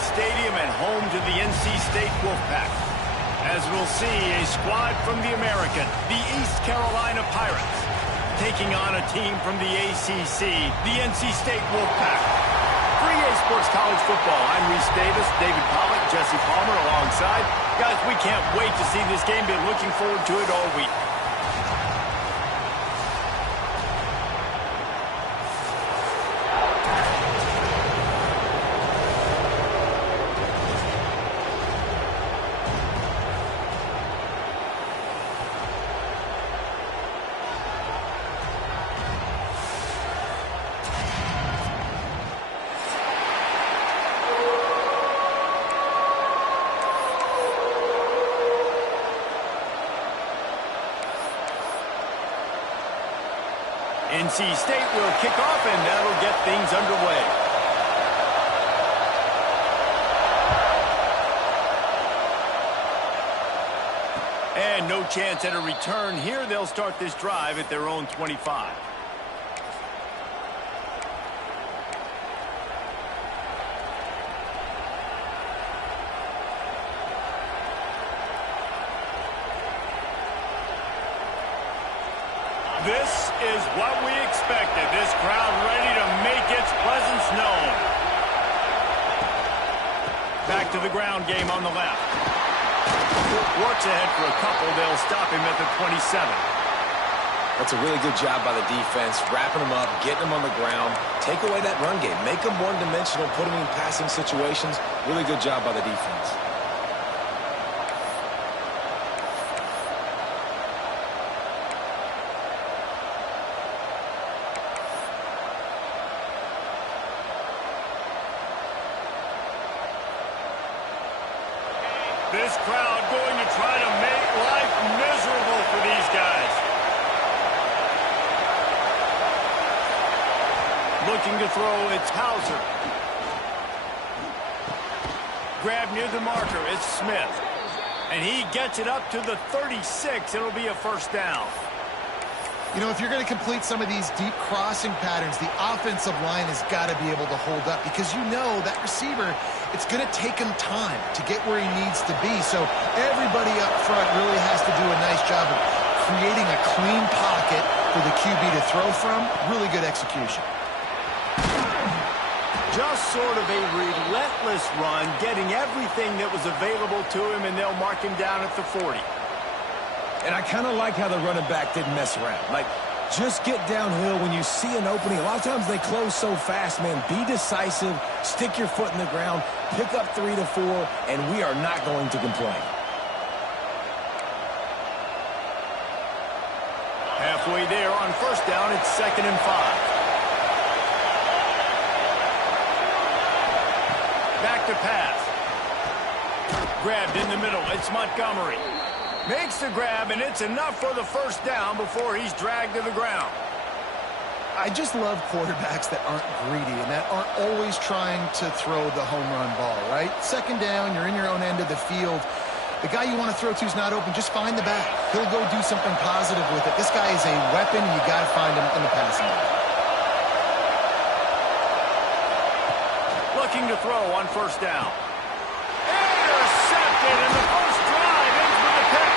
Stadium and home to the NC State Wolfpack. As we'll see, a squad from the American, the East Carolina Pirates, taking on a team from the ACC, the NC State Wolfpack. For EA Sports College Football, I'm Reese Davis, David Pollock, Jesse Palmer alongside. Guys, we can't wait to see this game. Been looking forward to it all week. NC State will kick off, and that'll get things underway. And no chance at a return here. They'll start this drive at their own 25. This is what we expected. This crowd ready to make its presence known. Back to the ground game on the left. Works ahead for a couple. They'll stop him at the 27. That's a really good job by the defense, wrapping them up, getting them on the ground. Take away that run game. Make them one-dimensional, put them in passing situations. Really good job by the defense. This crowd going to try to make life miserable for these guys. Looking to throw, it's Hauser. Grab near the marker, it's Smith. And he gets it up to the 36. It'll be a first down. You know, if you're going to complete some of these deep crossing patterns, the offensive line has got to be able to hold up because you know that receiver, it's going to take him time to get where he needs to be. So everybody up front really has to do a nice job of creating a clean pocket for the QB to throw from. Really good execution. Just sort of a relentless run, getting everything that was available to him, and they'll mark him down at the 40. And I kind of like how the running back didn't mess around. Like, just get downhill when you see an opening. A lot of times they close so fast, man. Be decisive, stick your foot in the ground, pick up 3 to 4, and we are not going to complain. Halfway there on first down, it's 2nd and 5. Back to pass. Grabbed in the middle, it's Montgomery. Makes the grab, and it's enough for the first down before he's dragged to the ground. I just love quarterbacks that aren't greedy and that aren't always trying to throw the home run ball, right? 2nd down, you're in your own end of the field. The guy you want to throw to is not open. Just find the back. He'll go do something positive with it. This guy is a weapon, and you got to find him in the passing game. Looking to throw on first down. Intercepted in the first drive into the pick.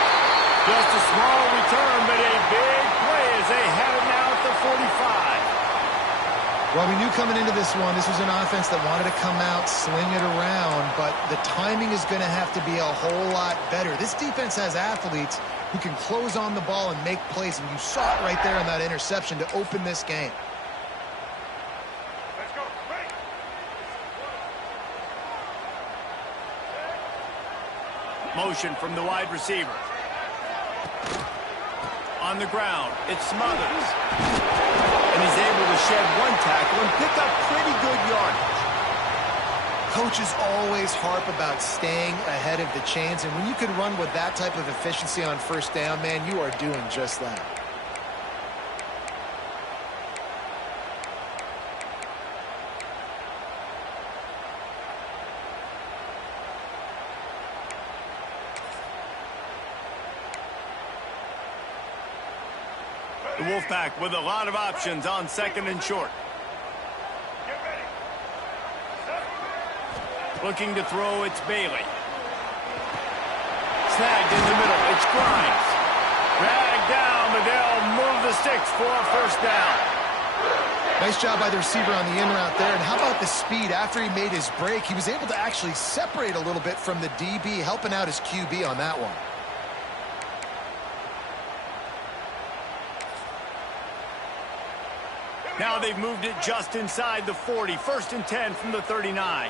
Just a small return, but a big play as they have it now at the 45. Well, we knew coming into this one, this was an offense that wanted to come out, sling it around, but the timing is going to have to be a whole lot better. This defense has athletes who can close on the ball and make plays, and you saw it right there in that interception to open this game. Motion from the wide receiver. On the ground, it's Smothers. And he's able to shed one tackle and pick up pretty good yardage. Coaches always harp about staying ahead of the chains, and when you can run with that type of efficiency on first down, man, you are doing just that. The Wolfpack with a lot of options on 2nd and short. Looking to throw, it's Bailey. Snagged in the middle, it's Grimes. Dragged down, but they'll move the sticks for a first down. Nice job by the receiver on the in route there. And how about the speed? After he made his break, he was able to actually separate a little bit from the DB, helping out his QB on that one. Now they've moved it just inside the 40. 1st and 10 from the 39.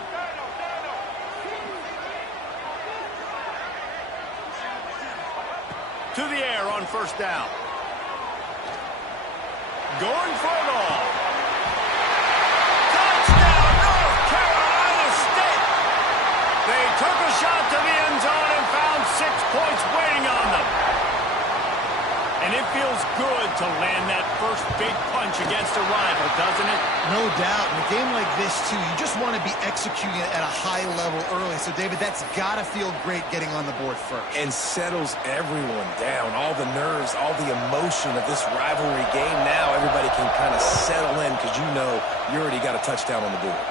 To the air on first down. Going for it all. Touchdown, North Carolina State. They took a shot to the end zone and found 6 points waiting on them. And it feels good to land that first big punch against a rival, doesn't it? No doubt. In a game like this, too, you just want to be executing it at a high level early. So, David, that's got to feel great getting on the board first. And settles everyone down. All the nerves, all the emotion of this rivalry game. Now everybody can kind of settle in because you know you already got a touchdown on the board.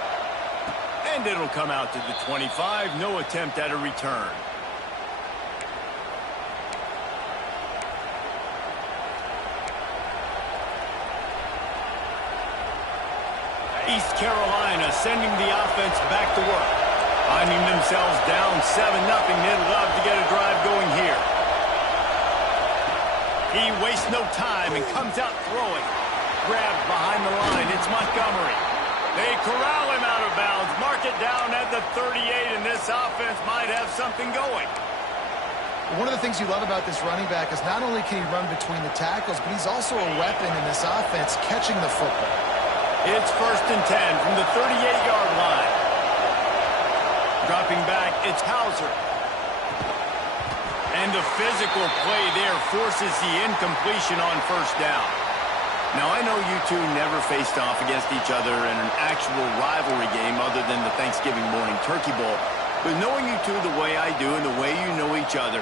And it'll come out to the 25. No attempt at a return. East Carolina sending the offense back to work. Finding themselves down 7-0. They'd love to get a drive going here. He wastes no time and comes out throwing. Grabbed behind the line. It's Montgomery. They corral him out of bounds. Mark it down at the 38, and this offense might have something going. One of the things you love about this running back is not only can he run between the tackles, but he's also a weapon in this offense catching the football. It's 1st and 10 from the 38-yard line. Dropping back, it's Hauser. And the physical play there forces the incompletion on first down. Now, I know you two never faced off against each other in an actual rivalry game other than the Thanksgiving morning Turkey Bowl. But knowing you two the way I do and the way you know each other,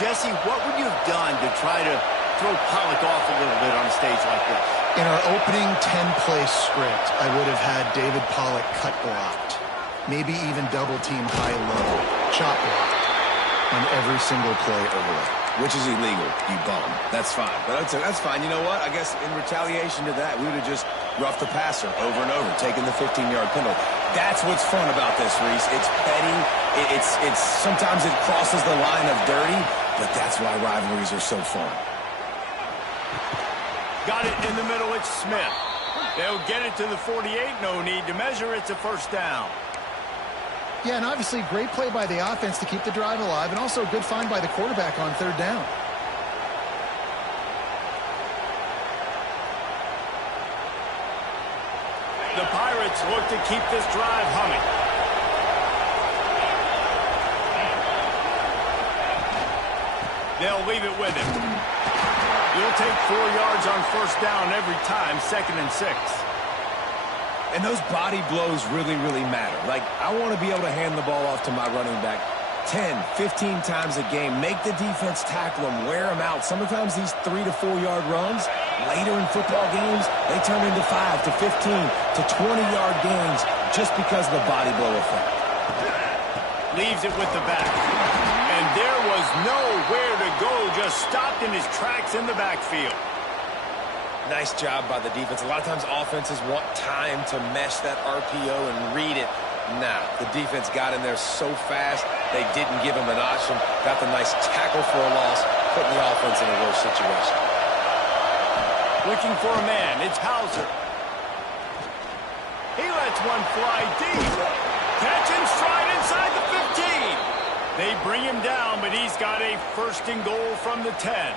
Jesse, what would you have done to try to throw Pollock off a little bit on a stage like this? In our opening 10-play script, I would have had David Pollock cut blocked. Maybe even double-team high-low, chop blocked on every single play early. Which is illegal, you bum. That's fine. But that's fine. You know what? I guess in retaliation to that, we would have just roughed the passer over and over, taking the 15-yard penalty. That's what's fun about this, Reese. It's petty. It's sometimes it crosses the line of dirty, but that's why rivalries are so fun. Got it in the middle, it's Smith. They'll get it to the 48, no need to measure, it's a first down. Yeah, and obviously great play by the offense to keep the drive alive, and also a good find by the quarterback on 3rd down. The Pirates look to keep this drive humming. They'll leave it with him. You'll take 4 yards on first down every time, 2nd and 6. And those body blows really, really matter. Like, I want to be able to hand the ball off to my running back 10, 15 times a game. Make the defense tackle them, wear them out. Sometimes these 3 to 4 yard runs, later in football games, they turn into 5 to 15 to 20-yard gains just because of the body blow effect. Leaves it with the back. And there was nowhere to go, just stopped in his tracks in the backfield. Nice job by the defense. A lot of times offenses want time to mesh that RPO and read it. Nah, the defense got in there so fast, they didn't give him an option. Got the nice tackle for a loss, putting the offense in a worse situation. Looking for a man, it's Hauser. He lets one fly deep. Catch and stride inside the 15. They bring him down, but he's got a 1st and goal from the 10.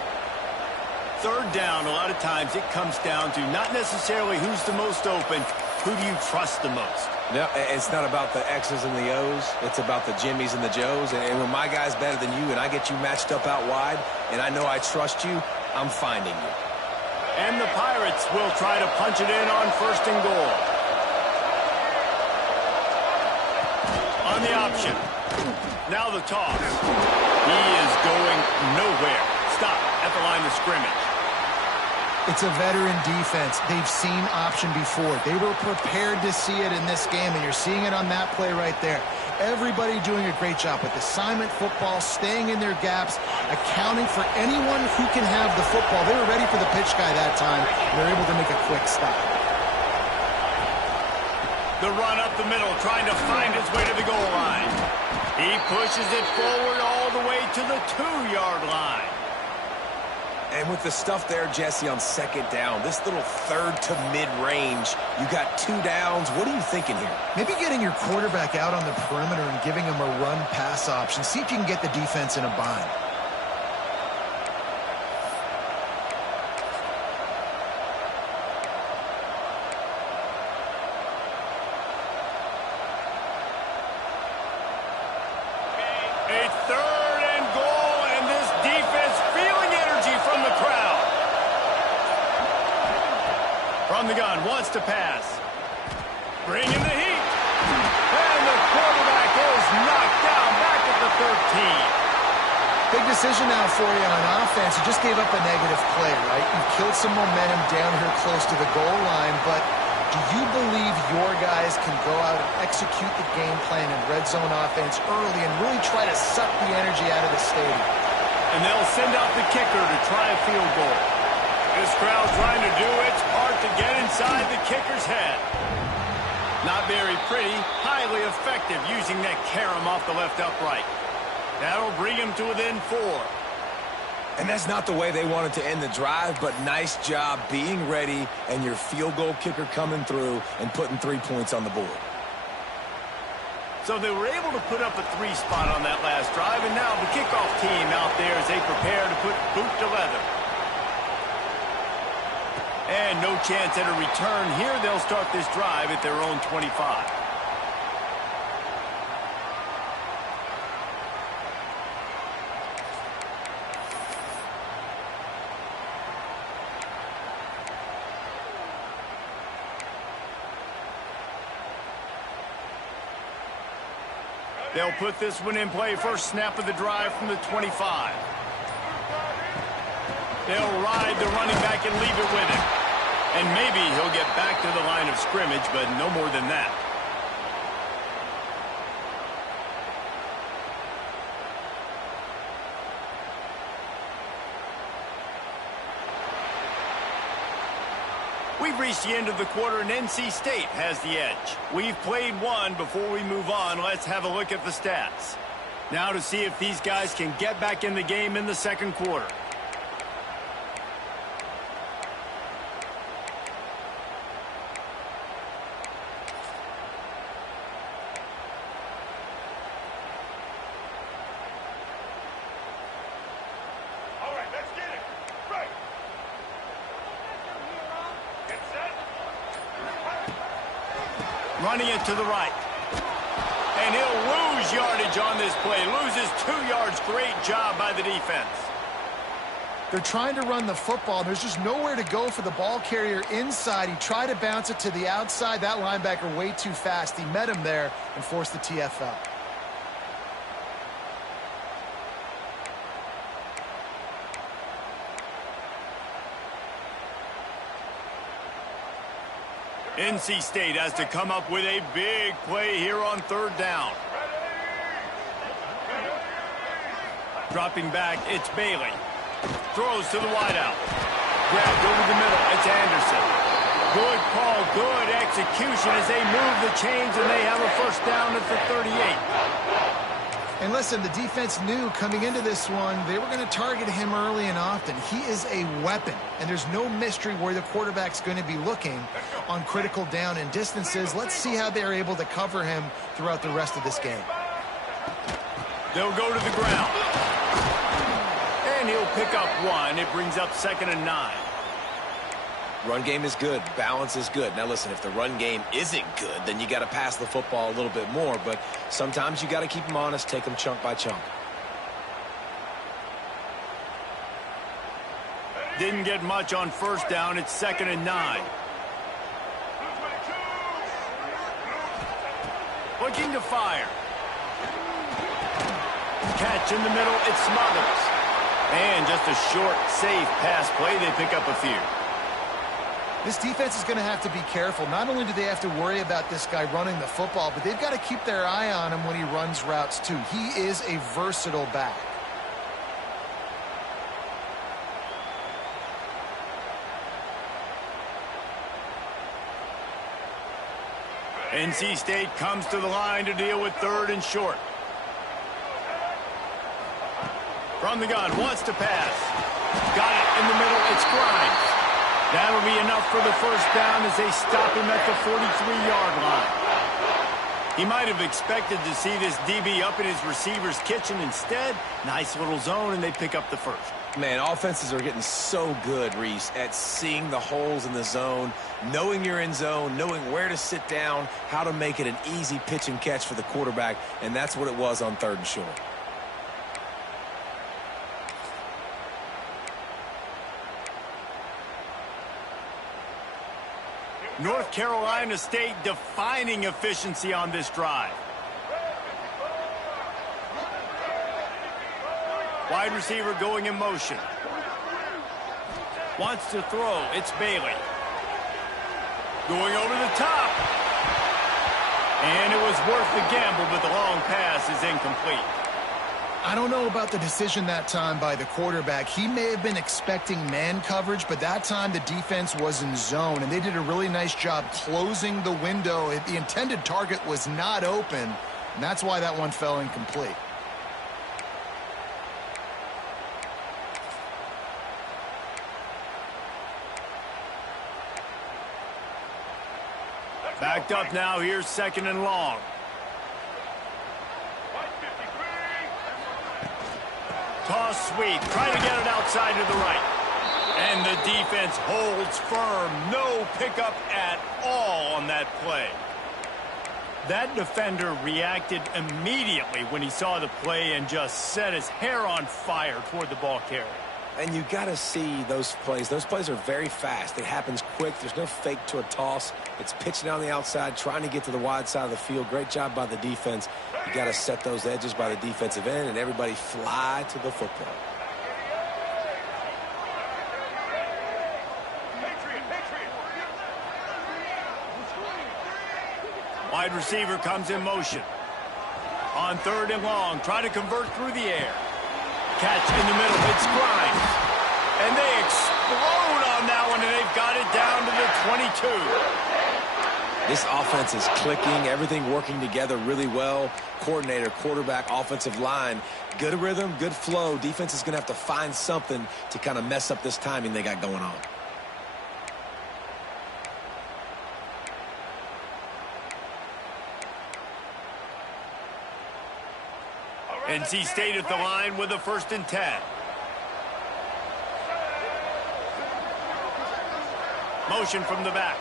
3rd down, a lot of times it comes down to not necessarily who's the most open, who do you trust the most? No, it's not about the X's and the O's. It's about the Jimmies and the Joes. And when my guy's better than you and I get you matched up out wide and I know I trust you, I'm finding you. And the Pirates will try to punch it in on 1st and goal. On the option. Now the toss. He is going nowhere. Stop at the line of scrimmage. It's a veteran defense. They've seen option before. They were prepared to see it in this game, and you're seeing it on that play right there. Everybody doing a great job with assignment football, staying in their gaps, accounting for anyone who can have the football. They were ready for the pitch guy that time, and they're able to make a quick stop. The run up the middle, trying to find his way to the goal line. He pushes it forward all the way to the 2-yard line. And with the stuff there, Jesse, on second down, this little third to mid-range, you got 2 downs. What are you thinking here? Maybe getting your quarterback out on the perimeter and giving him a run-pass option. See if you can get the defense in a bind. A 3rd and goal, and this defense feeling energy from the crowd. From the gun, wants to pass. Bring in the heat. And the quarterback is knocked down back at the 13. Big decision now for you on offense. You just gave up a negative play, right? You've killed some momentum down here close to the goal line, but do you believe your guys can go out and execute the game plan in red zone offense early and really try to suck the energy out of the stadium? And they'll send out the kicker to try a field goal. This crowd trying to do its part to get inside the kicker's head. Not very pretty, highly effective using that carom off the left upright. That'll bring him to within 4. And that's not the way they wanted to end the drive, but nice job being ready and your field goal kicker coming through and putting 3 points on the board. So they were able to put up a 3 spot on that last drive, and now the kickoff team out there as they prepare to put boot to leather. And no chance at a return here. They'll start this drive at their own 25. They'll put this one in play. First snap of the drive from the 25. They'll ride the running back and leave it with him. And maybe he'll get back to the line of scrimmage, but no more than that. We've reached the end of the quarter, and NC State has the edge. We've played one. Before we move on, let's have a look at the stats. Now to see if these guys can get back in the game in the second quarter. Running it to the right. And he'll lose yardage on this play. Loses 2 yards. Great job by the defense. They're trying to run the football. There's just nowhere to go for the ball carrier inside. He tried to bounce it to the outside. That linebacker way too fast. He met him there and forced the TFL. NC State has to come up with a big play here on 3rd down. Dropping back, it's Bailey. Throws to the wideout. Grabbed over the middle, it's Anderson. Good call, good execution as they move the chains, and they have a first down at the 38. And listen, the defense knew coming into this one, they were going to target him early and often. He is a weapon, and there's no mystery where the quarterback's going to be looking on critical down and distances. Let's see how they're able to cover him throughout the rest of this game. They'll go to the ground. And he'll pick up 1. It brings up 2nd and 9. Run game is good. Balance is good. Now, listen, if the run game isn't good, then you got to pass the football a little bit more. But sometimes you got to keep them honest, take them chunk by chunk. Didn't get much on first down. It's 2nd and 9. Looking to fire. Catch in the middle. It Smothers. And just a short, safe pass play. They pick up a few. This defense is going to have to be careful. Not only do they have to worry about this guy running the football, but they've got to keep their eye on him when he runs routes too. He is a versatile back. NC State comes to the line to deal with 3rd and short. From the gun, wants to pass. Got it in the middle, it's Grimes. That'll be enough for the first down as they stop him at the 43-yard line. He might have expected to see this DB up in his receiver's kitchen. Instead, nice little zone, and they pick up the first. Man, offenses are getting so good, Reese, at seeing the holes in the zone, knowing you're in zone, knowing where to sit down, how to make it an easy pitch and catch for the quarterback, and that's what it was on 3rd and short. North Carolina State defining efficiency on this drive. Wide receiver going in motion. Wants to throw. It's Bailey. Going over the top. And it was worth the gamble, but the long pass is incomplete. I don't know about the decision that time by the quarterback. He may have been expecting man coverage, but that time the defense was in zone, and they did a really nice job closing the window. The intended target was not open, and that's why that one fell incomplete. Backed up now. Here's 2nd and long. Toss sweep. Try to get it outside to the right. And the defense holds firm. No pickup at all on that play. That defender reacted immediately when he saw the play and just set his hair on fire toward the ball carrier. And you got to see those plays. Those plays are very fast. It happens quick. There's no fake to a toss. It's pitching down the outside, trying to get to the wide side of the field. Great job by the defense. You got to set those edges by the defensive end, and everybody fly to the football. Wide receiver comes in motion. On 3rd and long, try to convert through the air. Catch in the middle, it's Grimes. And they explode on that one, and they've got it down to the 22. This offense is clicking, everything working together really well. Coordinator, quarterback, offensive line, good rhythm, good flow. Defense is going to have to find something to kind of mess up this timing they got going on. NC State at the line with a 1st and 10. Motion from the back.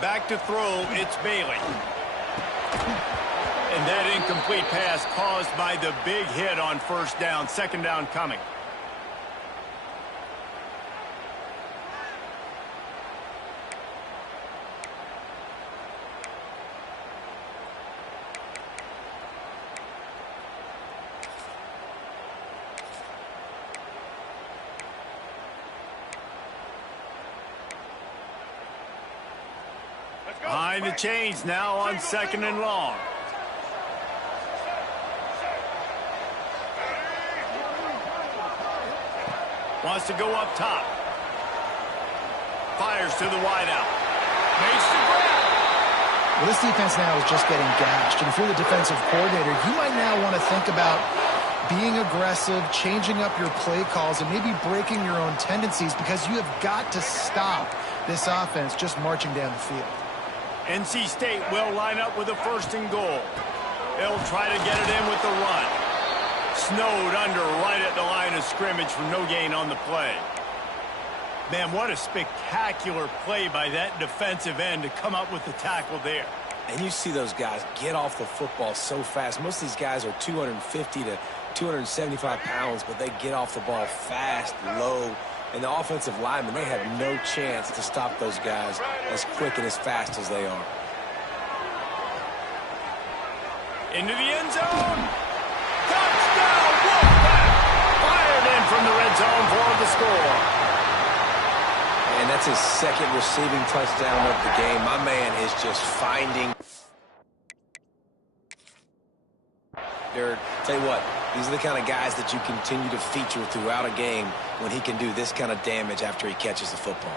Back to throw, it's Bailey. And that incomplete pass caused by the big hit on 1st down. 2nd down coming. Behind the chains now on 2nd and long. Wants to go up top. Fires to the wideout. Makes the grab. Well, this defense now is just getting gashed. And if you're the defensive coordinator, you might now want to think about being aggressive, changing up your play calls, and maybe breaking your own tendencies, because you have got to stop this offense just marching down the field. NC State will line up with a 1st and goal. They'll try to get it in with the run. Snowed under right at the line of scrimmage for no gain on the play. Man, what a spectacular play by that defensive end to come up with the tackle there. And you see those guys get off the football so fast. Most of these guys are 250 to 275 pounds, but they get off the ball fast, low. And the offensive linemen, they have no chance to stop those guys as quick and as fast as they are. Into the end zone. Touchdown, Wolfpack! Fired and from the red zone for the score. And that's his second receiving touchdown of the game. My man is just finding... Tell you what, these are the kind of guys that you continue to feature throughout a game when he can do this kind of damage after he catches the football.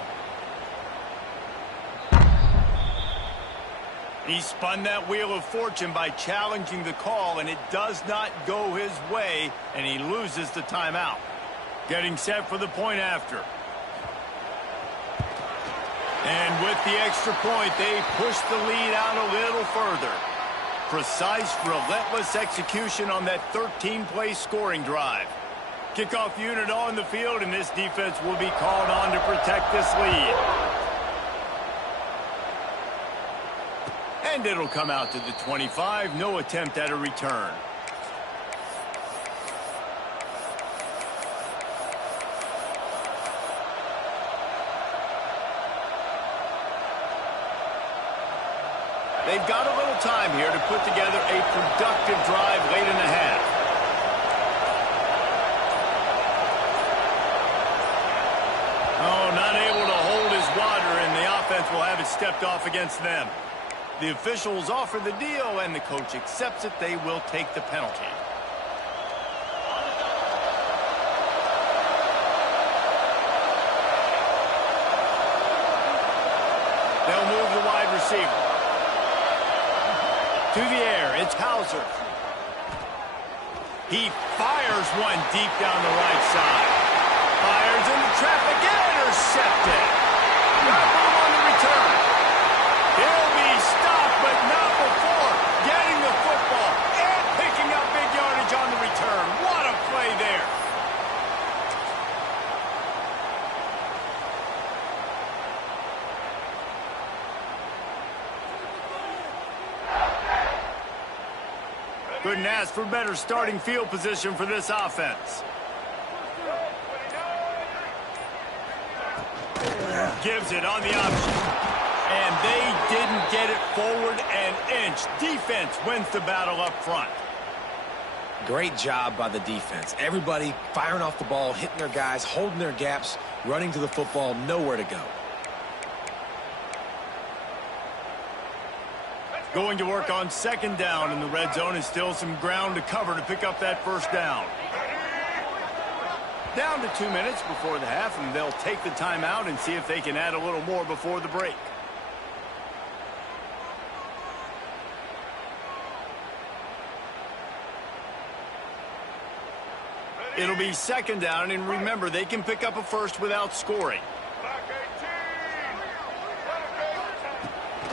He spun that wheel of fortune by challenging the call, and it does not go his way, and he loses the timeout. Getting set for the point after. And with the extra point, they push the lead out a little further. Precise, relentless execution on that 13-play scoring drive. Kickoff unit on the field, and this defense will be called on to protect this lead. And it'll come out to the 25. No attempt at a return. They've got a little time here to put together a productive drive late in the half. Oh, not able to hold his water, and the offense will have it stepped off against them. The officials offer the deal, and the coach accepts it. They will take the penalty. They'll move the wide receiver. To the air, it's Hauser. He fires one deep down the right side. Fires in the trap again, intercepted. Got room on the return. He'll be stopped, but not before getting the football and picking up big yardage on the return. What a play there. Couldn't ask for better starting field position for this offense. Gives it on the option. And they didn't get it forward an inch. Defense wins the battle up front. Great job by the defense. Everybody firing off the ball, hitting their guys, holding their gaps, running to the football, nowhere to go. Going to work on second down in the red zone, and still some ground to cover to pick up that first down. Down to 2 minutes before the half, and they'll take the timeout and see if they can add a little more before the break. It'll be second down, and remember, they can pick up a first without scoring.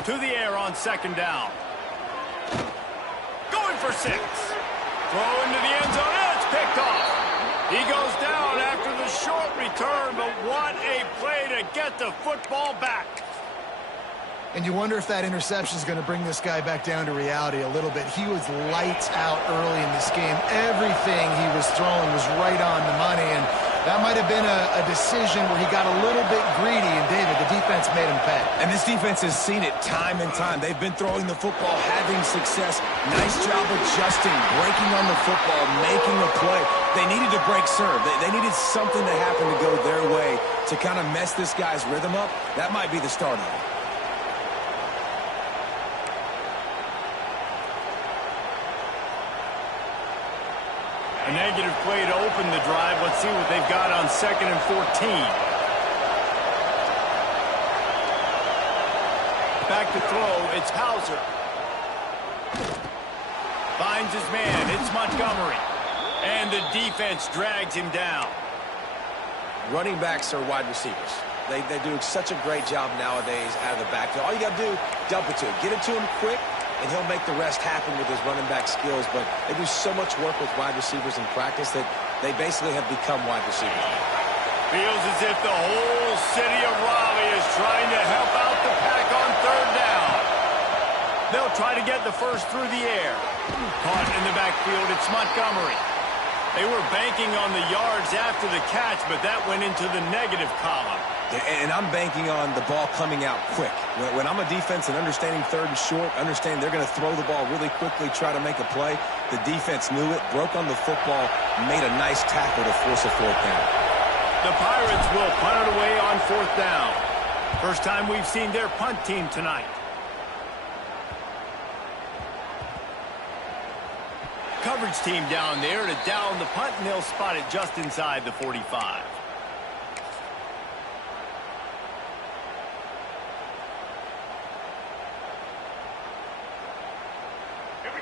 To the air on second down. Going for 6. Throw into the end zone, and it's picked off. He goes down after the short return, but what a play to get the football back. And you wonder if that interception is going to bring this guy back down to reality a little bit. He was lights out early in this game. Everything he was throwing was right on the money, and that might have been a decision where he got a little bit greedy, and David, the defense made him pay. And this defense has seen it time and time. They've been throwing the football, having success. Nice job adjusting, breaking on the football, making a play. They needed to break serve. They needed something to happen to go their way to kind of mess this guy's rhythm up. That might be the start of it. A negative play to open the drive. Let's see what they've got on 2nd and 14. Back to throw, it's Hauser. Finds his man, it's Montgomery. And the defense drags him down. Running backs are wide receivers. They do such a great job nowadays out of the backfield. All you got to do, dump it to him. Get it to him quick, and he'll make the rest happen with his running back skills. But they do so much work with wide receivers in practice that they basically have become wide receivers. Feels as if the whole city of Raleigh is trying to help out the pack on 3rd down. They'll try to get the first through the air. Caught in the backfield, it's Montgomery. They were banking on the yards after the catch, but that went into the negative column. And I'm banking on the ball coming out quick. When I'm a defense and understanding 3rd and short, understanding they're going to throw the ball really quickly, try to make a play, The defense knew it, broke on the football, made a nice tackle to force a fourth down. The Pirates will punt it away on fourth down. First time we've seen their punt team tonight. Coverage team down there to down the punt, and they'll spot it just inside the 45.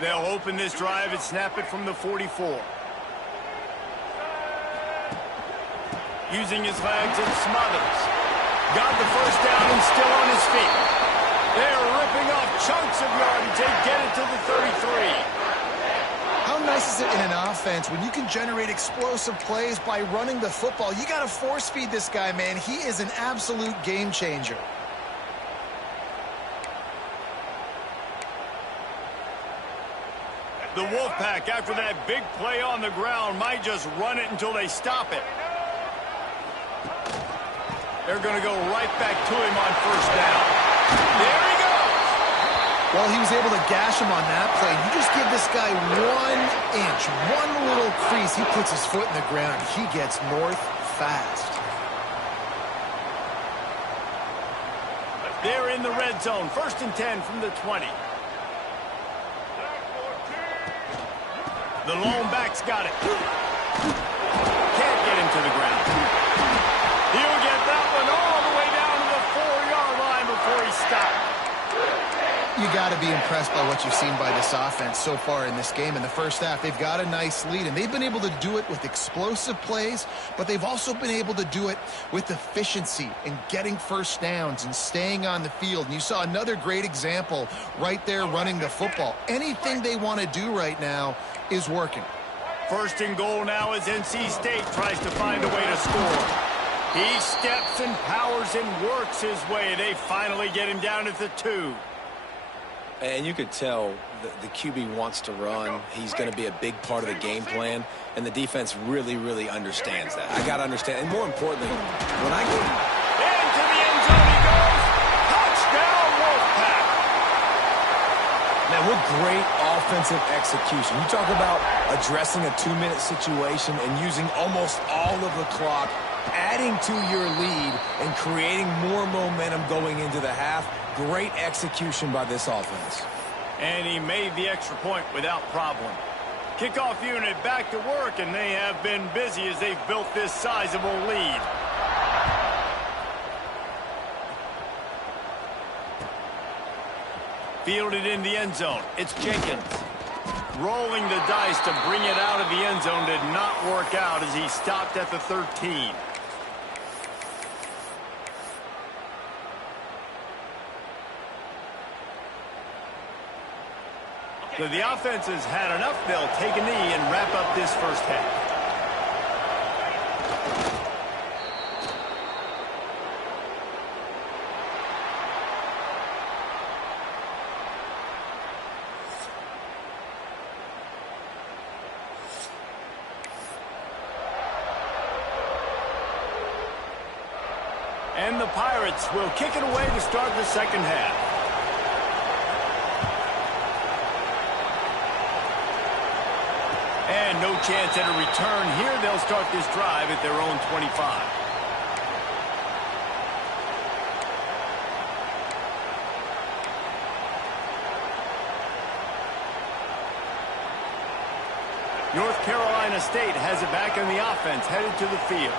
They'll open this drive and snap it from the 44. Using his legs, and Smothers got the first down and still on his feet. They're ripping off chunks of yardage. They get it to the 33. How nice is it in an offense when you can generate explosive plays by running the football? You got to force feed this guy, man. He is an absolute game changer. The Wolfpack, after that big play on the ground, might just run it until they stop it. They're going to go right back to him on first down. There he goes. Well, he was able to gash him on that play. You just give this guy 1 inch, one little crease. He puts his foot in the ground. He gets north fast. They're in the red zone. First and 10 from the 20. The lone back's got it. Can't get him to the ground. He'll get that one all the way down to the 4-yard line before he stopped. You got to be impressed by what you've seen by this offense so far in this game. In the first half, they've got a nice lead, and they've been able to do it with explosive plays, but they've also been able to do it with efficiency and getting first downs and staying on the field. And you saw another great example right there running the football. Anything they want to do right now is working. First and goal now as NC State tries to find a way to score. He steps and powers and works his way. They finally get him down at the 2. And you could tell the QB wants to run. He's going to be a big part of the game plan, and the defense really, really understands that. I got to understand, and more importantly, when I get into the end zone he goes. Touchdown, Wolfpack. Man, what great offensive execution. You talk about addressing a 2-minute situation and using almost all of the clock, adding to your lead and creating more momentum going into the half. Great execution by this offense. And he made the extra point without problem. Kickoff unit back to work, and they have been busy as they've built this sizable lead. Fielded in the end zone. It's Jenkins. Rolling the dice to bring it out of the end zone did not work out as he stopped at the 13. So the offense has had enough. They'll take a knee and wrap up this first half. And the Pirates will kick it away to start the second half. And no chance at a return here. They'll start this drive at their own 25. North Carolina State has it back in the offense, headed to the field.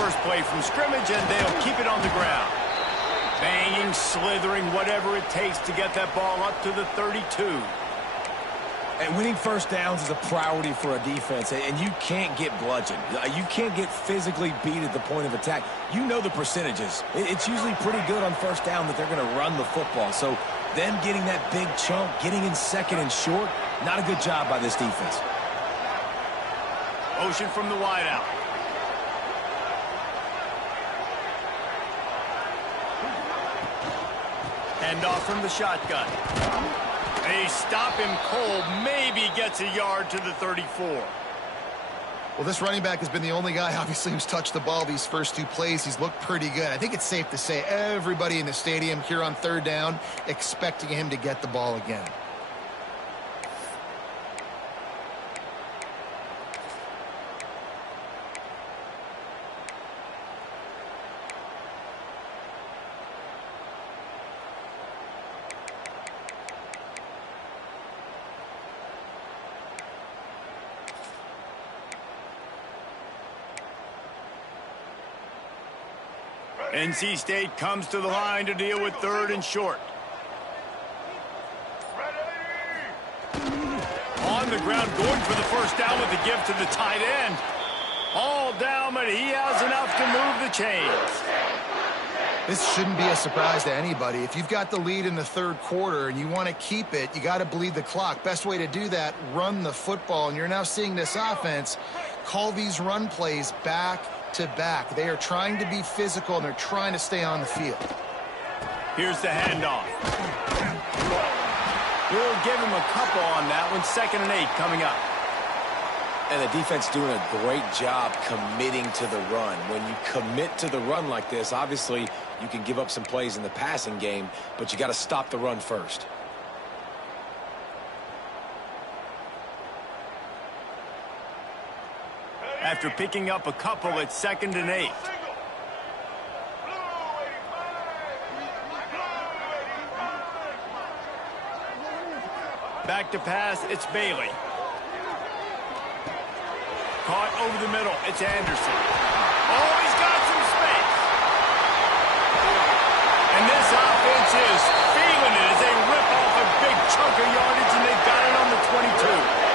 First play from scrimmage, and they'll keep it on the ground. Banging, slithering, whatever it takes to get that ball up to the 32. And winning first downs is a priority for a defense, and you can't get bludgeoned. You can't get physically beat at the point of attack. You know the percentages. It's usually pretty good on first down that they're going to run the football. So them getting that big chunk, getting in second and short, not a good job by this defense. Motion from the wideout. Hand off from the shotgun. They stop him cold, maybe gets a yard to the 34. Well, this running back has been the only guy, obviously, who's touched the ball these first 2 plays. He's looked pretty good. I think it's safe to say everybody in the stadium here on 3rd down expecting him to get the ball again. NC State comes to the line to deal with 3rd and short. On the ground, going for the first down with the give to the tight end. All down, but he has enough to move the chains. This shouldn't be a surprise to anybody. If you've got the lead in the 3rd quarter and you want to keep it, you got to bleed the clock. Best way to do that, run the football. And you're now seeing this offense call these run plays back to back. They are trying to be physical, and they're trying to stay on the field. Here's the handoff. We'll give him a couple on that one. 2nd and 8 coming up. And the defense doing a great job committing to the run. When you commit to the run like this, obviously you can give up some plays in the passing game, but you got to stop the run first. After picking up a couple at 2nd and 8. Back to pass, it's Bailey. Caught over the middle, it's Anderson. Oh, he's got some space. And this offense is feeling it as they rip off a big chunk of yardage, and they've got it on the 22.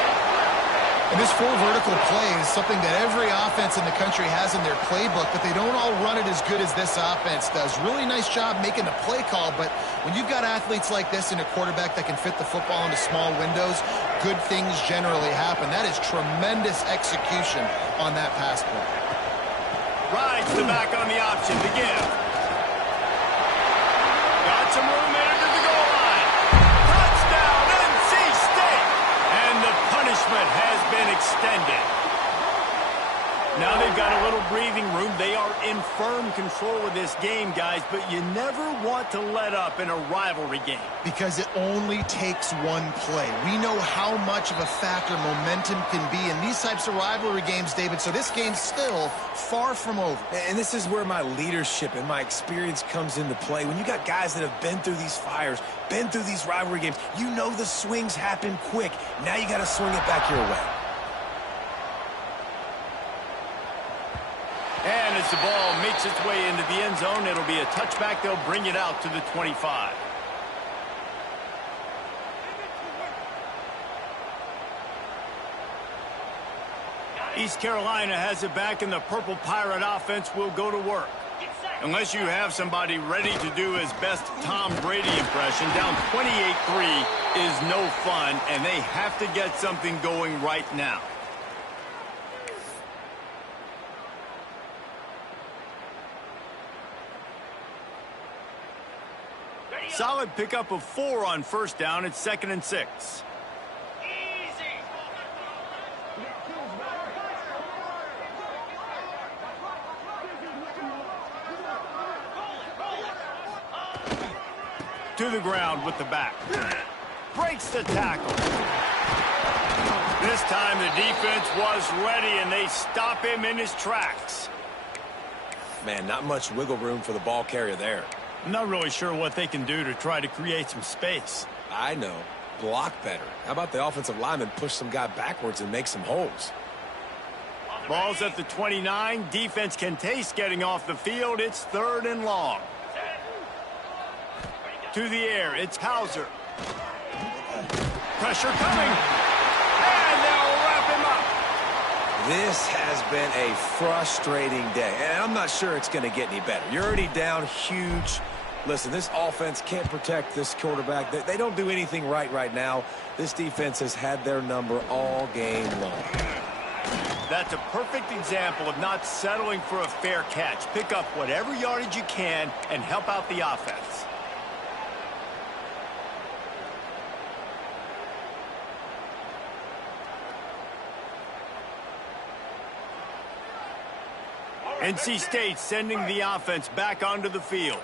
And this 4 vertical play is something that every offense in the country has in their playbook, but they don't all run it as good as this offense does. Really nice job making the play call, but when you've got athletes like this and a quarterback that can fit the football into small windows, good things generally happen. That is tremendous execution on that pass play. Rides the back on the option to give. Got some room into the goal line. Touchdown, NC State! And the punishment has been extended. Now they've got a little breathing room. They are in firm control of this game, guys, but you never want to let up in a rivalry game. Because it only takes one play. We know how much of a factor momentum can be in these types of rivalry games, David, so this game's still far from over. And this is where my leadership and my experience comes into play. When you got guys that have been through these fires, been through these rivalry games, you know the swings happen quick. Now you got to swing it back your way. And as the ball makes its way into the end zone, it'll be a touchback. They'll bring it out to the 25. East Carolina has it back, and the Purple Pirate offense will go to work. Unless you have somebody ready to do his best Tom Brady impression, down 28-3 is no fun, and they have to get something going right now. Solid pickup of 4 on first down. It's 2nd and 6. To the ground with the back. Breaks the tackle. This time the defense was ready, and they stop him in his tracks. Man, not much wiggle room for the ball carrier there. I'm not really sure what they can do to try to create some space. I know. Block better. How about the offensive lineman push some guy backwards and make some holes? Ball's at the 29. Defense can taste getting off the field. It's 3rd and long. To the air, it's Hauser. Pressure coming. And they'll wrap him up. This has been a frustrating day, and I'm not sure it's going to get any better. You're already down huge. Listen, this offense can't protect this quarterback. They don't do anything right now. This defense has had their number all game long. That's a perfect example of not settling for a fair catch. Pick up whatever yardage you can and help out the offense. NC State sending the offense back onto the field.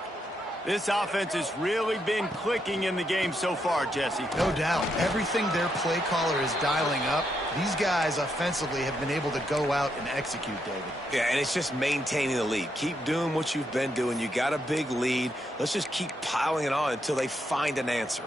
This offense has really been clicking in the game so far, Jesse. No doubt. Everything their play caller is dialing up, these guys offensively have been able to go out and execute, David. Yeah, and it's just maintaining the lead. Keep doing what you've been doing. You got a big lead. Let's just keep piling it on until they find an answer.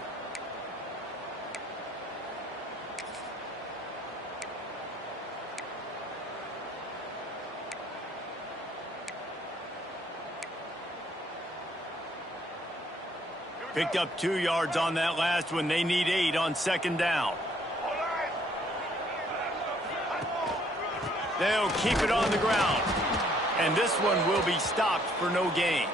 Picked up 2 yards on that last one. They need 8 on second down. They'll keep it on the ground. And this one will be stopped for no gain.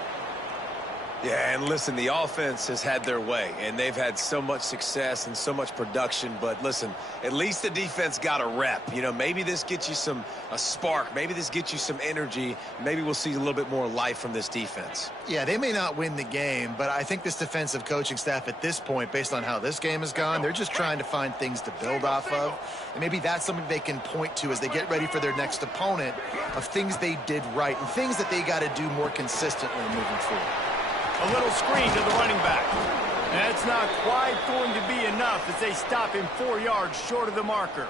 Yeah, and listen, the offense has had their way, and they've had so much success and so much production. But listen, at least the defense got a rep. You know, maybe this gets you a spark. Maybe this gets you some energy. Maybe we'll see a little bit more life from this defense. Yeah, they may not win the game, but I think this defensive coaching staff at this point, based on how this game has gone, they're just trying to find things to build off of. And maybe that's something they can point to as they get ready for their next opponent of things they did right and things that they got to do more consistently moving forward. A little screen to the running back. That's not quite going to be enough as they stop him 4 yards short of the marker.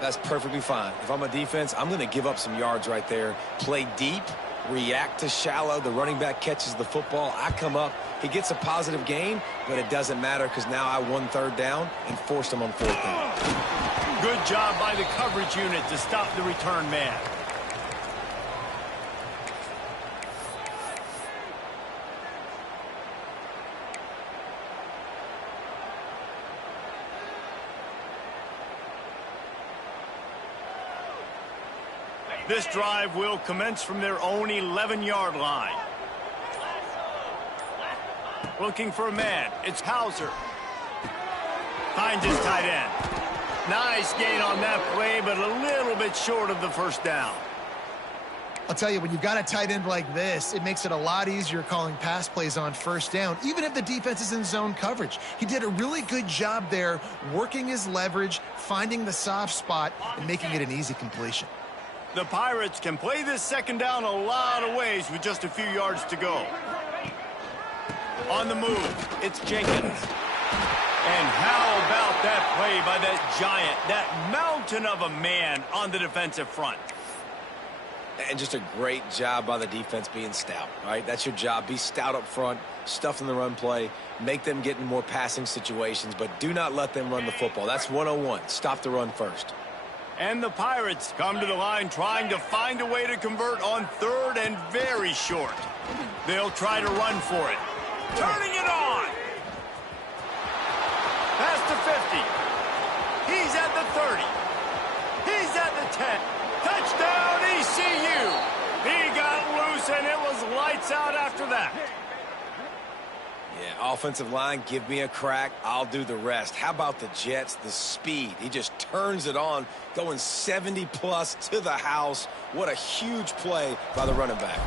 That's perfectly fine. If I'm a defense, I'm going to give up some yards right there. Play deep, react to shallow. The running back catches the football. I come up. He gets a positive gain, but it doesn't matter because now I won third down and forced him on fourth down. Good job by the coverage unit to stop the return man. This drive will commence from their own 11-yard line. Looking for a man. It's Hauser. Finds his tight end. Nice gain on that play, but a little bit short of the first down. I'll tell you, when you've got a tight end like this, it makes it a lot easier calling pass plays on first down, even if the defense is in zone coverage. He did a really good job there, working his leverage, finding the soft spot, and making it an easy completion. The Pirates can play this second down a lot of ways with just a few yards to go. On the move, it's Jenkins. And how about that play by that giant, that mountain of a man on the defensive front? And just a great job by the defense being stout, right? That's your job. Be stout up front, stuff in the run play, make them get in more passing situations, but do not let them run the football. That's 101. Stop the run first. And the Pirates come to the line trying to find a way to convert on third and very short. They'll try to run for it. Turning it on. Past the 50. He's at the 30. He's at the 10. Touchdown, ECU. He got loose, and it was lights out after that. Yeah, offensive line, give me a crack. I'll do the rest. How about the Jets? The speed. He just turns it on, going 70-plus to the house. What a huge play by the running back.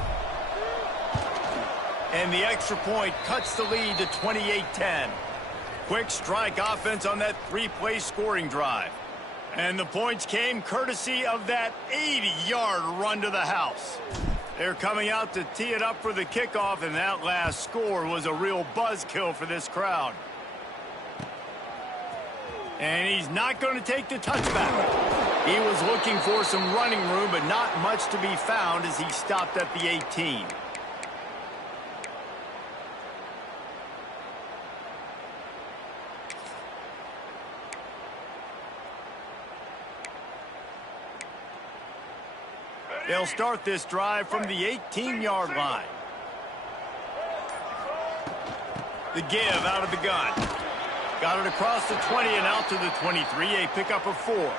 And the extra point cuts the lead to 28-10. Quick strike offense on that 3-play scoring drive. And the points came courtesy of that 80-yard run to the house. They're coming out to tee it up for the kickoff, and that last score was a real buzzkill for this crowd. And he's not going to take the touchback. He was looking for some running room, but not much to be found as he stopped at the 18. They'll start this drive from the 18-yard line. The give out of the gun. Got it across the 20 and out to the 23, a pickup of 4.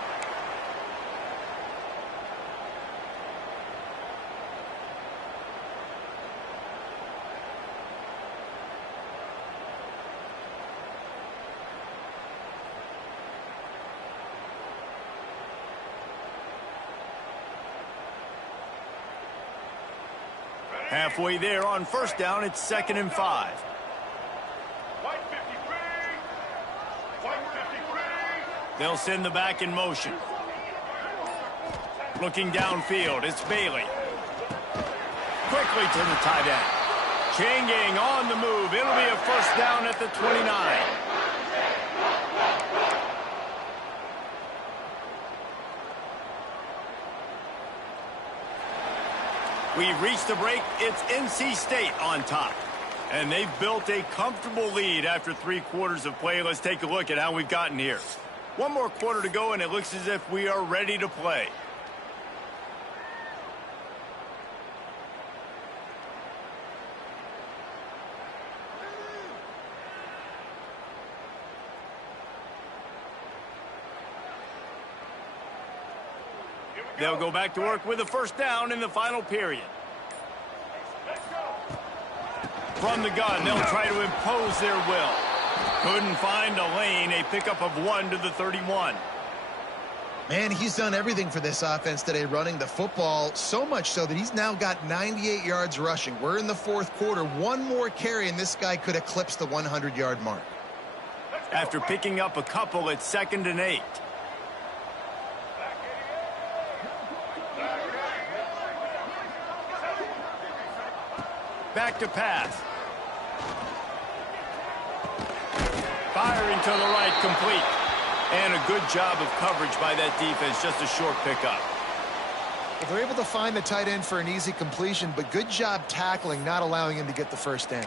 Halfway there on first down, it's 2nd and 5. They'll send the back in motion. Looking downfield, it's Bailey. quickly to the tight end. Changing on the move. It'll be a first down at the 29. We've reached the break. It's NC State on top. And they've built a comfortable lead after 3 quarters of play. Let's take a look at how we've gotten here. 1 more quarter to go, and it looks as if we are ready to play. They'll go back to work with a first down in the final period. From the gun, they'll try to impose their will. Couldn't find a lane, a pickup of 1 to the 31. Man, he's done everything for this offense today, running the football, so much so that he's now got 98 yards rushing. We're in the 4th quarter. 1 more carry, and this guy could eclipse the 100-yard mark. After picking up a couple, it's 2nd and 8. Back to pass. Firing to the right, complete. And a good job of coverage by that defense, just a short pickup. Well, they're able to find the tight end for an easy completion, but good job tackling, not allowing him to get the first down.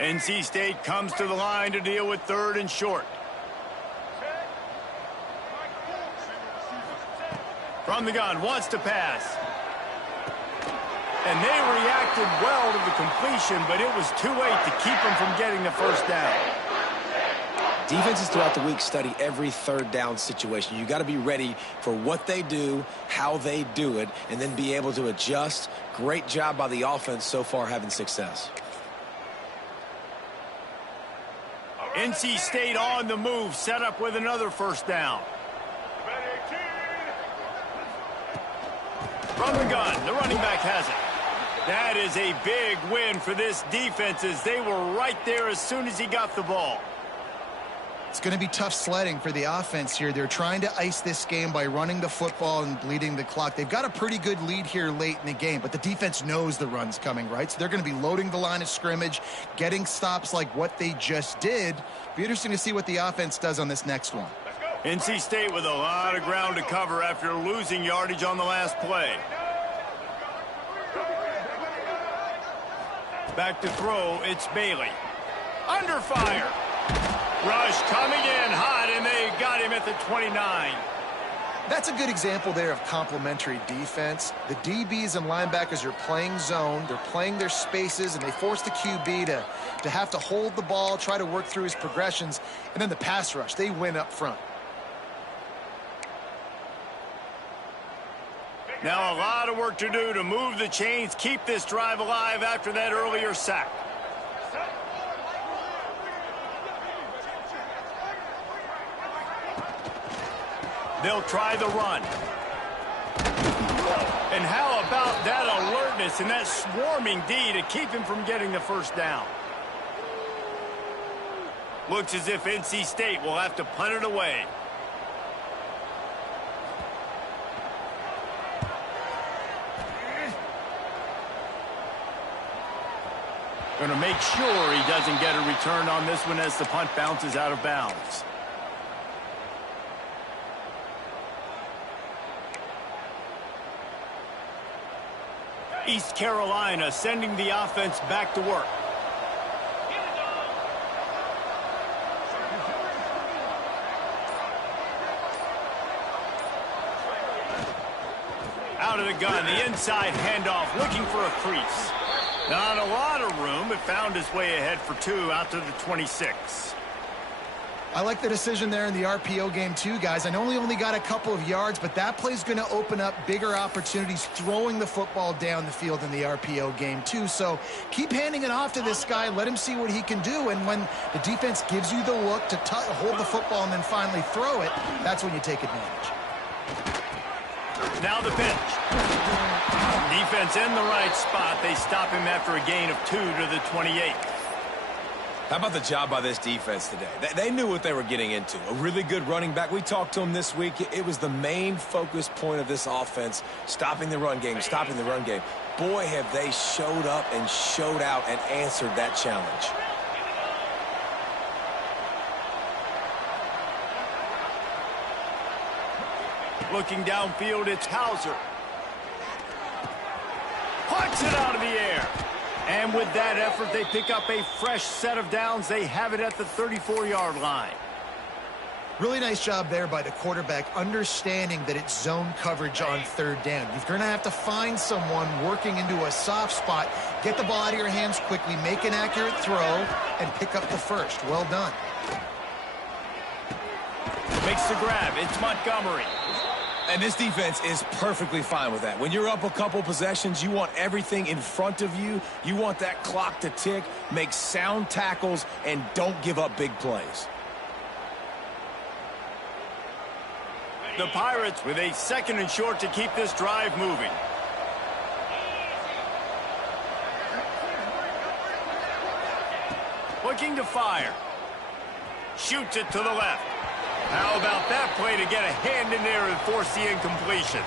NC State comes to the line to deal with 3rd and short. From the gun, wants to pass. And they reacted well to the completion, but it was too late to keep them from getting the first down. Defenses throughout the week study every 3rd down situation. You got to be ready for what they do, how they do it, and then be able to adjust. Great job by the offense so far having success. NC State on the move, set up with another first down. From the gun, the running back has it. That is a big win for this defense as they were right there as soon as he got the ball. It's going to be tough sledding for the offense here. They're trying to ice this game by running the football and bleeding the clock. They've got a pretty good lead here late in the game, but the defense knows the run's coming, right? So they're going to be loading the line of scrimmage, getting stops like what they just did. Be interesting to see what the offense does on this next one. NC State with a lot of ground to cover after losing yardage on the last play. Back to throw, it's Bailey. Under fire. Rush coming in hot, and they got him at the 29. That's a good example there of complementary defense. The DBs and linebackers are playing zone. They're playing their spaces, and they force the QB to have to hold the ball, try to work through his progressions. And then the pass rush, they win up front. Now a lot of work to do to move the chains, keep this drive alive after that earlier sack. They'll try the run. And how about that alertness and that swarming D to keep him from getting the first down? Looks as if NC State will have to punt it away. Going to make sure he doesn't get a return on this one as the punt bounces out of bounds. East Carolina sending the offense back to work. Out of the gun, the inside handoff, looking for a crease. Not a lot of room, but found his way ahead for 2 out to the 26. I like the decision there in the RPO game too, guys. I know he only got a couple of yards, but that play's going to open up bigger opportunities throwing the football down the field in the RPO game too. So keep handing it off to this guy. Let him see what he can do. And when the defense gives you the look to hold the football and then finally throw it, that's when you take advantage. Now the pitch. Defense in the right spot. They stop him after a gain of 2 to the 28. How about the job by this defense today? They knew what they were getting into. A really good running back. We talked to him this week. It was the main focus point of this offense, stopping the run game, stopping the run game. Boy, have they showed up and showed out and answered that challenge. Looking downfield, it's Hauser. Punts it out of the air. And with that effort, they pick up a fresh set of downs. They have it at the 34-yard line. Really nice job there by the quarterback, understanding that it's zone coverage on third down. You're going to have to find someone working into a soft spot, get the ball out of your hands quickly, make an accurate throw, and pick up the first. Well done. Makes the grab. It's Montgomery. And this defense is perfectly fine with that. When you're up a couple possessions, you want everything in front of you. You want that clock to tick, make sound tackles, and don't give up big plays. The Pirates with a 2nd and short to keep this drive moving. Looking to fire. Shoots it to the left. How about that play to get a hand in there and force the incompletion?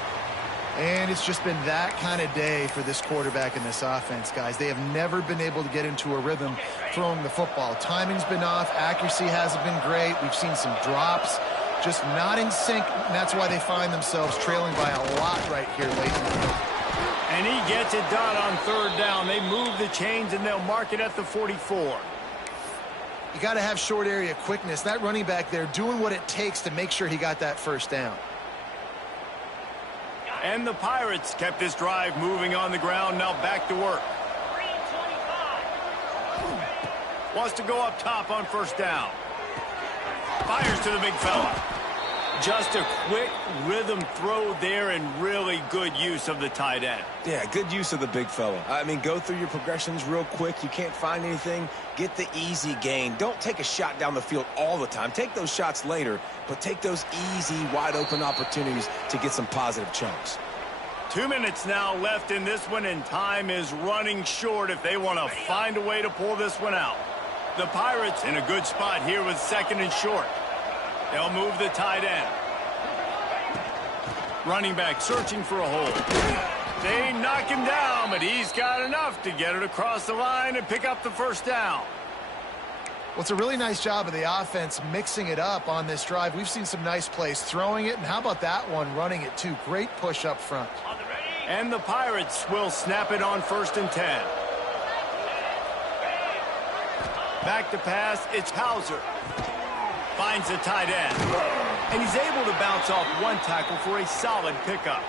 And it's just been that kind of day for this quarterback and this offense, guys. They have never been able to get into a rhythm throwing the football. Timing's been off. Accuracy hasn't been great. We've seen some drops. Just not in sync, and that's why they find themselves trailing by a lot right here late in the game. And he gets it done on third down. They move the chains, and they'll mark it at the 44. You got to have short area quickness. That running back there doing what it takes to make sure he got that first down. And the Pirates kept this drive moving on the ground. Now back to work. Wants to go up top on first down. Fires to the big fella. Just a quick rhythm throw there and really good use of the tight end. Yeah, good use of the big fella. I mean, go through your progressions real quick. You can't find anything. Get the easy gain. Don't take a shot down the field all the time. Take those shots later, but take those easy, wide-open opportunities to get some positive chunks. 2 minutes now left in this one, and time is running short if they want to find a way to pull this one out. The Pirates in a good spot here with 2nd and short. They'll move the tight end. Running back searching for a hole. They knock him down, but he's got enough to get it across the line and pick up the first down. Well, it's a really nice job of the offense mixing it up on this drive. We've seen some nice plays throwing it, and how about that one running it too? Great push up front. And the Pirates will snap it on 1st and 10. Back to pass, it's Hauser. Finds the tight end. And he's able to bounce off one tackle for a solid pickup.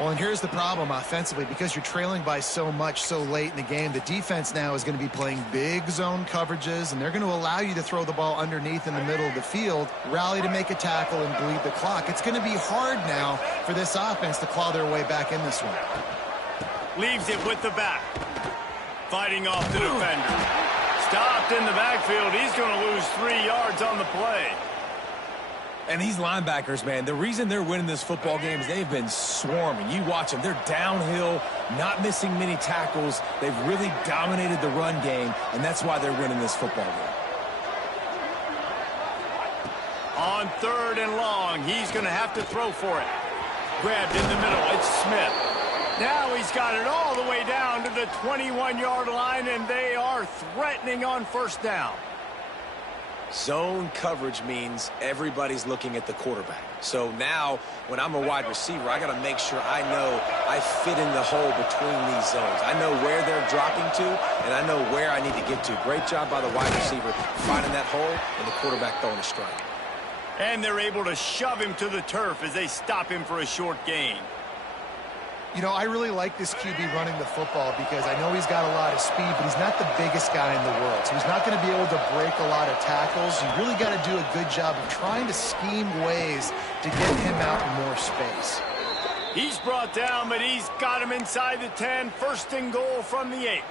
Well, and here's the problem offensively. Because you're trailing by so much so late in the game, the defense now is going to be playing big zone coverages, and they're going to allow you to throw the ball underneath in the middle of the field, rally to make a tackle, and bleed the clock. It's going to be hard now for this offense to claw their way back in this one. Leaves it with the back. Fighting off the defender. Stopped in the backfield. He's going to lose 3 yards on the play. And these linebackers, man, the reason they're winning this football game is they've been swarming. You watch them. They're downhill, not missing many tackles. They've really dominated the run game, and that's why they're winning this football game. On 3rd and long, he's going to have to throw for it. Grabbed in the middle. It's Smith. Now he's got it all the way down to the 21-yard line, and they are threatening on first down. Zone coverage means everybody's looking at the quarterback. So now, when I'm a wide receiver, I got to make sure I know I fit in the hole between these zones. I know where they're dropping to, and I know where I need to get to. Great job by the wide receiver finding that hole, and the quarterback throwing a strike. And they're able to shove him to the turf as they stop him for a short gain. You know, I really like this QB running the football because I know he's got a lot of speed, but he's not the biggest guy in the world. So he's not going to be able to break a lot of tackles. You really got to do a good job of trying to scheme ways to get him out in more space. He's brought down, but he's got him inside the 10. 1st and goal from the 8.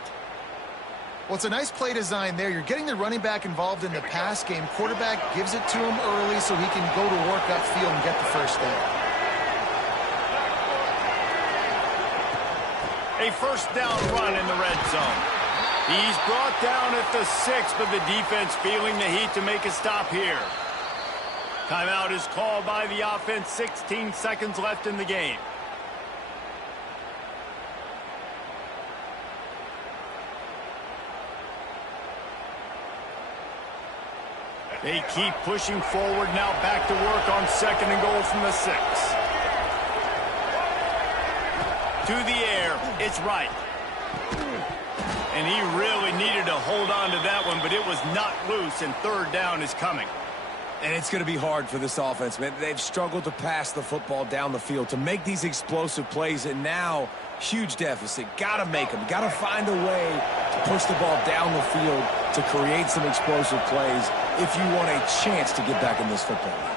Well, it's a nice play design there. You're getting the running back involved in the pass game. Quarterback gives it to him early so he can go to work upfield and get the first down. A first down run in the red zone. He's brought down at the 6, but the defense feeling the heat to make a stop here. Timeout is called by the offense. 16 seconds left in the game. They keep pushing forward now, back to work on 2nd and goal from the 6. To the air, it's right. And he really needed to hold on to that one, but it was not loose, and 3rd down is coming. And it's going to be hard for this offense, man. They've struggled to pass the football down the field, to make these explosive plays, and now huge deficit. Got to make them. Got to find a way to push the ball down the field to create some explosive plays if you want a chance to get back in this football game.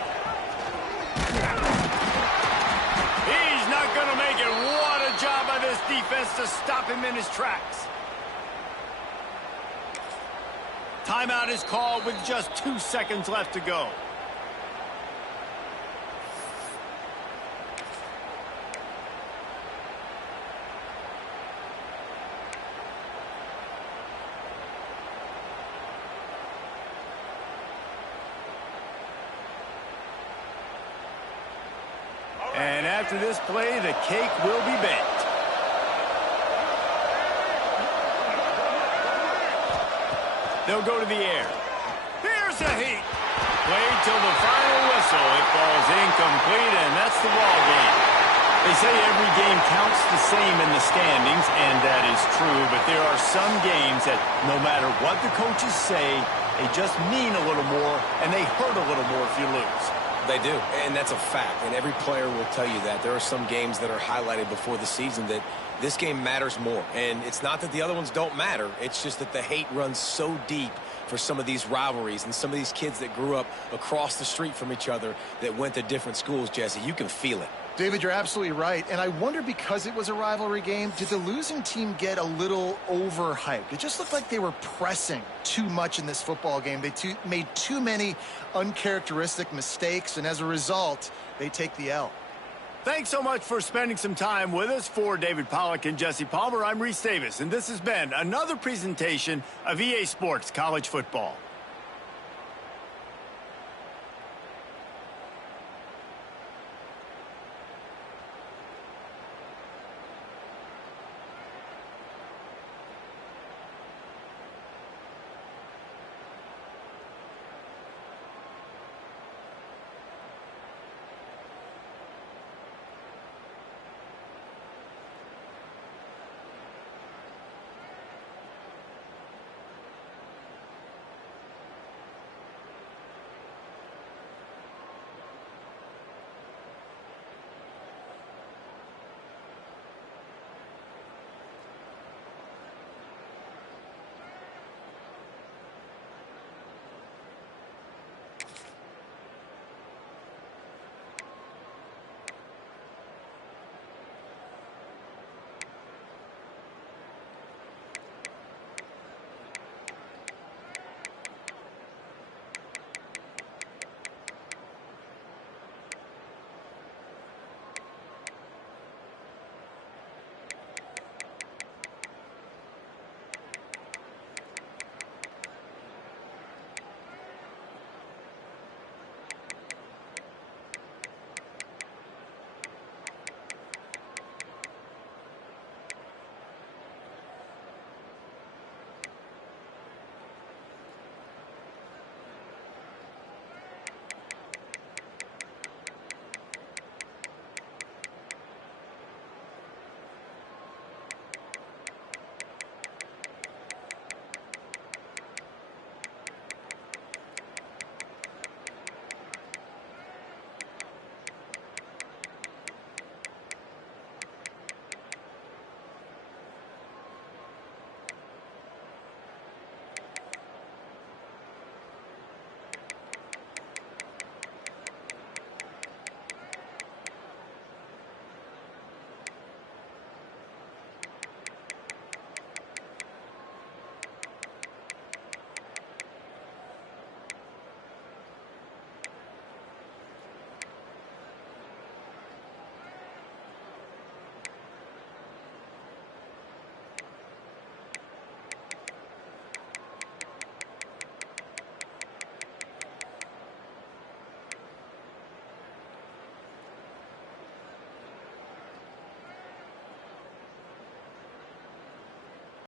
He's not going to make it. What a job by this defense to stop him in his tracks. Timeout is called with just 2 seconds left to go. And after this play, the cake will be baked. They'll go to the air. Here's the heat. Played till the final whistle. It falls incomplete, and that's the ball game. They say every game counts the same in the standings, and that is true, but there are some games that no matter what the coaches say, they just mean a little more, and they hurt a little more if you lose. They do, and that's a fact, and every player will tell you that. There are some games that are highlighted before the season that this game matters more, and it's not that the other ones don't matter. It's just that the hate runs so deep for some of these rivalries and some of these kids that grew up across the street from each other that went to different schools, Jesse. You can feel it. David, you're absolutely right. And I wonder, because it was a rivalry game, did the losing team get a little overhyped? It just looked like they were pressing too much in this football game. They made too many uncharacteristic mistakes, and as a result, they take the L. Thanks so much for spending some time with us. For David Pollack and Jesse Palmer, I'm Reese Davis, and this has been another presentation of EA Sports College Football.